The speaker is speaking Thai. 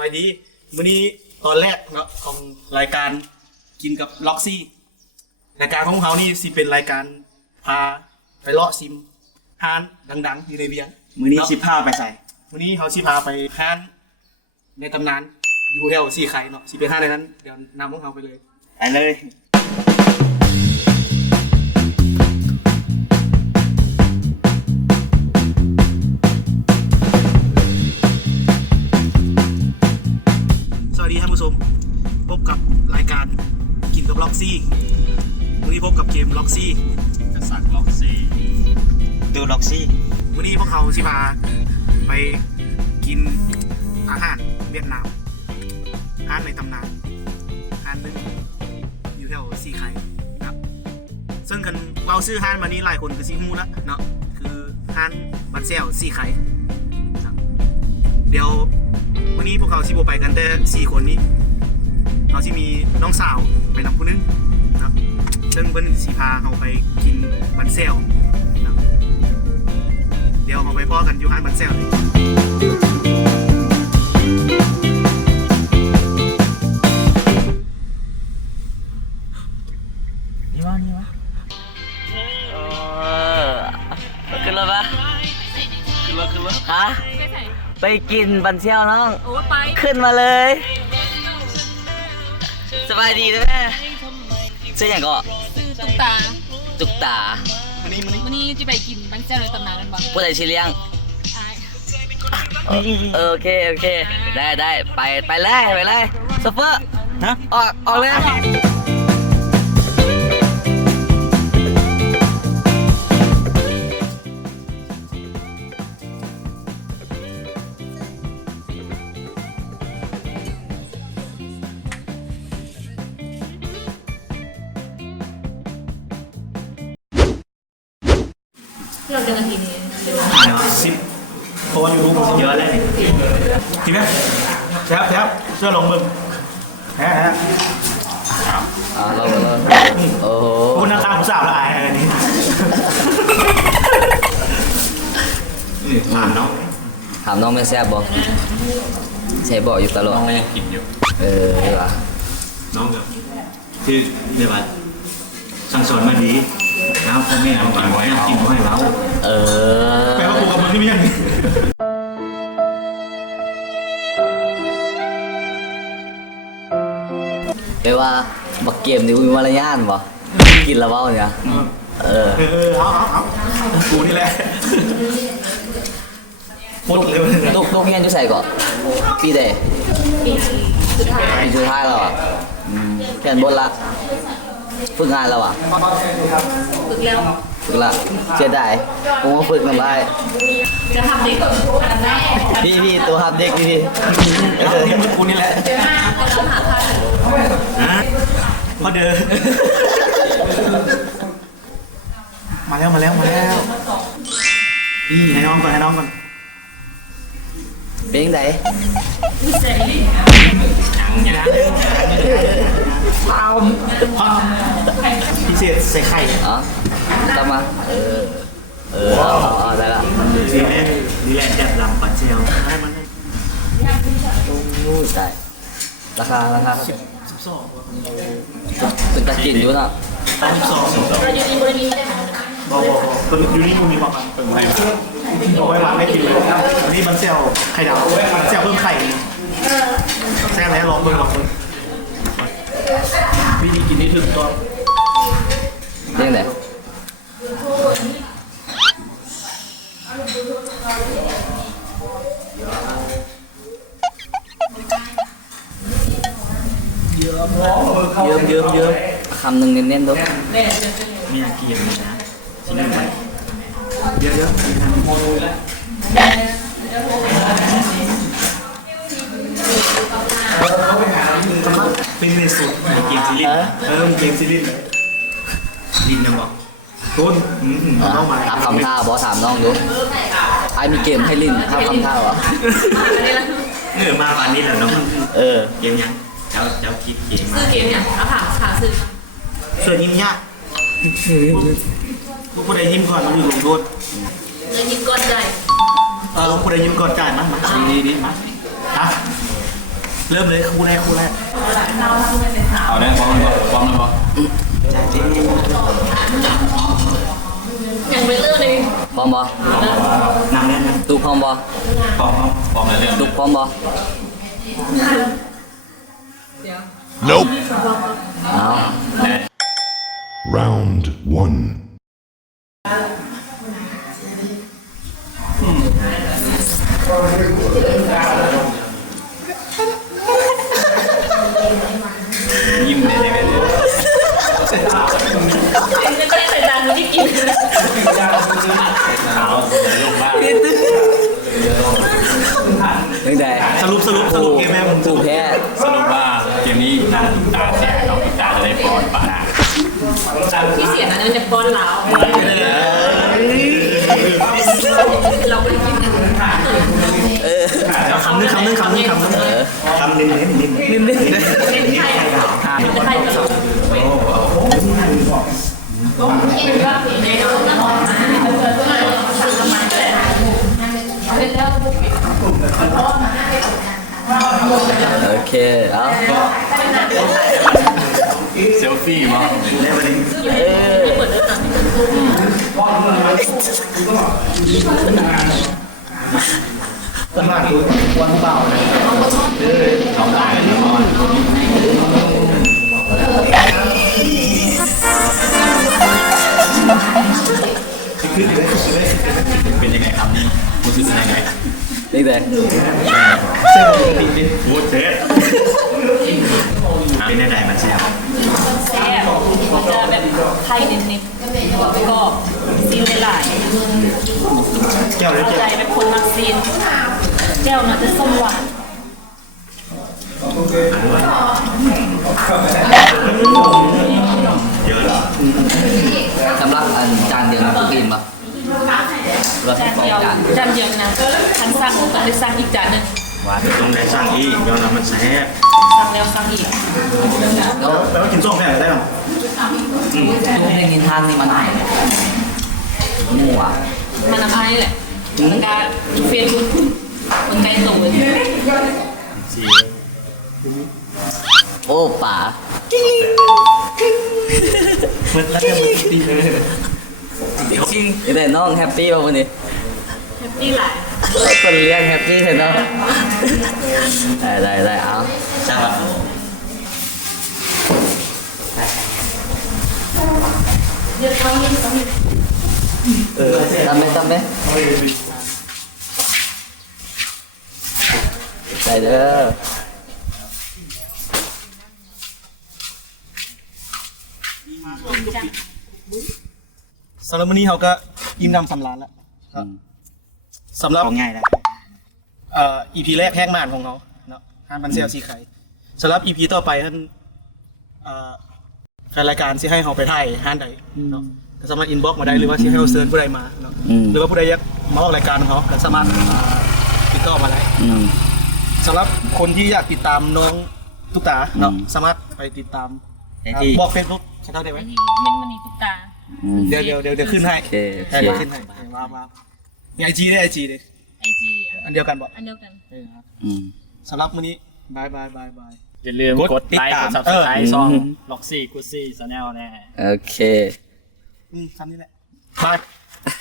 วัสดีมื้อนี้ตอนแรกเนาะของรายการกินกับล็อกซี่รายการของเขานี่สิเป็นรายการพาไปเลาะซิมห้านดังๆอยู่ในเวียง มื้อนี้สิพาไปใส่ มื้อนี้เขาสิพาไปห้านในตำนานอยู่แถวสี่ไข่เนาะสิเป็นห้านในนั้นเดี๋ยวนำพวกเขาไปเลย ไปเลย สวัสดีท่านผู้ชมพบกับรายการกินกับล็อกซี่วันนี้พบกับเกมล็อกซี่ จะสั่งล็อกซี่ดูล็อกซี่ วันนี้พวกเขาสิพาไปกินอาหารเวียดนามอาหารในตำนานอาหารหนึงอยู่แถวสี่ไข่ครับซึ่งกันเว้าซื้ออาหารมานี้หลายคนก็สิฮู้แล้วเนาะคืออาหารบันเซลสี่ไข่ครับเดี๋ยววันนี้พวกเขาสิบ่ไปกันแต่4คนนี้เขาสิมีน้องสาวไปนำผู้นึงนะครับซึ่งเพิ่นสิพาเขาไปกินบันเซลนะครับเดี๋ยวเราไปพ่อกันอยู่ร้านบันเซลเลยนี่วะขึ้นรถปะขึ้นรถฮะไปกินบันเชียวน้อง โอ้ไป ขึ้นมาเลยสบายดีด้วยแม่ชื่ออย่างก็ ซื้อตุ๊กตา จุกตา วันนี้ วันนี้จะไปกินบังเจ้าในตำนานกันบ้าง ผู้ใดชื่อเลี้ยง อาย โอเคได้ไปเลยโซเฟอร์นะออกเลยเราเดินกันทีนี้ 10 ตัวอยู่รูป เยอะเลย ทีไหมแทบเสื้อลงมึงแฮะ เราโอ้โห พูดข้างๆผู้สาวละอายอะไรนี้ ถามน้องไม่แซ่บบอกใช่บอกอยู่ตลอด น้องก็ยังกินอยู่ ดีว่ะ น้องกับคือเดี๋ยวว่าสั่งสอนมาดีแล้วพ่อแม่เอาไว้กินไว้แล้ว แปลว่ากูกับมึงที่ไม่ยัง แปลว่าบักเกมนี่มีมารยาทบ่กินแล้วเว้าเนี่ยเอากูนี่แหละหมดเลย ลูกเรียนอยู่ใส่ก่อนปีใด ปีสุดท้าย ปีสุดท้ายแล้วอ่ะแข่นบนละฝึกงานแล้วอ่ะ ฝึกแล้ว ฝึกละเสียดายผมว่าฝึกมันได้ จะทำเด็กอันนั้นได้ พี่ตัวฮับเด็กพี่ นี่มึงกูนี่แหละ ต้องหาค่า พอเดินมาแล้วนี่ให้น้องก่อน เป็นยังไง พามพิเศษใส่ไข่ อ๋อตามมาได้ละ นี่แหละแดดลำปัดเชล ให้มันให้ โอ้ยได้ราคา 12 เป็นตะกินอยู่เนาะ 12 เราอยู่ในบริเวณได้ไหม บอกคนอยู่นี่มึงมีบอกกันเอาไว้วางไม่กินเลยอันนี้มันเซลไข่ดาวเซลเพิ่มไข่แซ่บแล้วลองเบิ่งวิธีกินนี่ถึงตัว เรื่องไหนเยอะคำหนึ่งเน้นๆด้วย มีอาเกียนนะชิ้นไหน เยอะเป็นในสุด เกียนซิลิน มีเกมซีรีส์ ลินยังบอก ต้นต้องมา ถามคำท่าบอถามน้องดูไอ้มีเกมให้ลินครับคำท่าวะ มาวันนี้แหละน้อง เออ เกมยังเจ้าคิดเกมมา ซื้อเกมเนี่ยเอาขาซื้อ ส่วนยิ้มยากผู้ใดยิ้มก่อนมันอยู่ลงโทษ เงินยิงก้อนใจ ผู้ใดยิ้มก่อนจ่ายมั้ยมาดีมาฮะ เริ่มเลยคู่แรก เอาได้พร้อมแล้วพร้อมแล้ว ยังไม่เลิกเลย พร้อมบ่ น้ำแน่นนะ ตุกพร้อมบ่ พร้อมแล้วเริ่ม ตุกพร้อมบ่ Nope. เอา Round one. ยิ้มเลยยังไงเนี่ย ไม่ใช่ใส่จานไม่ได้กิน ขาวลูกบ้า ตั้งแต่ สรุปเกมแม่มึง ผู้แพ้ สรุปว่าเกมนี้ตาเสียเราตาจะได้ปอนป่าหนา ที่เสียนั้นจะป้อนเหลาเราไม่ได้กิน คำนึงคำนึงคำนึงเน้น เป็นไทยเป็นไทยกับเราโอเคเอา เซลฟี่มั้ง เปิดเลยนะ สมัครวันเปล่า เป็นยังไงครับนี่รู้สึกยังไง ตั้งแต่ โอ้เจ๊เป็นได้มันแซ่บ แซ่บมันจะแบบไข่เน้นๆแล้วก็ซีนหลาย แก้วเลย ๆ แก้ว ใจเป็นคนมักซีนแก้วมันจะส้มหวาน เยอะเหรอ สำหรับอันจานเดียวนะกินปะเรา จาน สอง เดียว จาน จานเดียวนะทั้งสั่งก็ได้สั่งอีกจานหนึ่ง ว่าต้องได้สั่งอีกยอมรับมันแซ่บ สั่งแล้วสั่งอีก แล้ว แปลว่ากินส้มแผ่ได้หรอ ทุกในกินทานนี่มันไหนหมูอ่ะ มันน้ำไอ้แหละมันการเฟซบุ๊กมันไกลตรงเลย โอ้ป่า มันแล้วเนี่ยมันดีเลย จริงแต่น้องแฮปปี้ป่ะวันนี้ แฮปปี้หลาย คนเลี้ยงแฮปปี้เถอะเนาะได้เอา ใช่ปะ เดี๋ยวเขายินเขา ทำไหมได้เด้อ สำหรับวันนี้เขาก็ยิ้มดำสำรานแล้วสำหรับ ง่ายนะ EP แรกแห้งมานของเขาเนาะห้านบันเซลซีไข่สำหรับ EP ต่อไปท่านแฟนรายการที่ให้เขาไปถ่ายห้านใดเนาะก็สามารถอินบ็อกมาได้หรือว่าที่ให้เขาเซิร์ชผู้ใดมาเนาะหรือว่าผู้ใดอยากมาออกรายการของเขาก็สามารถติดต่อมาได้สำหรับคนที่อยากติดตามน้องตุ๊กตาเนาะสามารถไปติดตามบอกเฟซบุ๊กใช่เท่าได้ไหม เม่นมันนี่ตุ๊กตา เดี๋ยวขึ้นให้ โอเค เดี๋ยวขึ้นให้ว่ามีไอจีได้ไอจีเลย ไอจี อันเดียวกันบอก อันเดียวกัน ครับสำหรับมื้อนี้บาย อย่าลืมกดไลค์กด subscribe ช่อง Roxy Gucci Channel แน่ โอเค คำนี้แหละบาย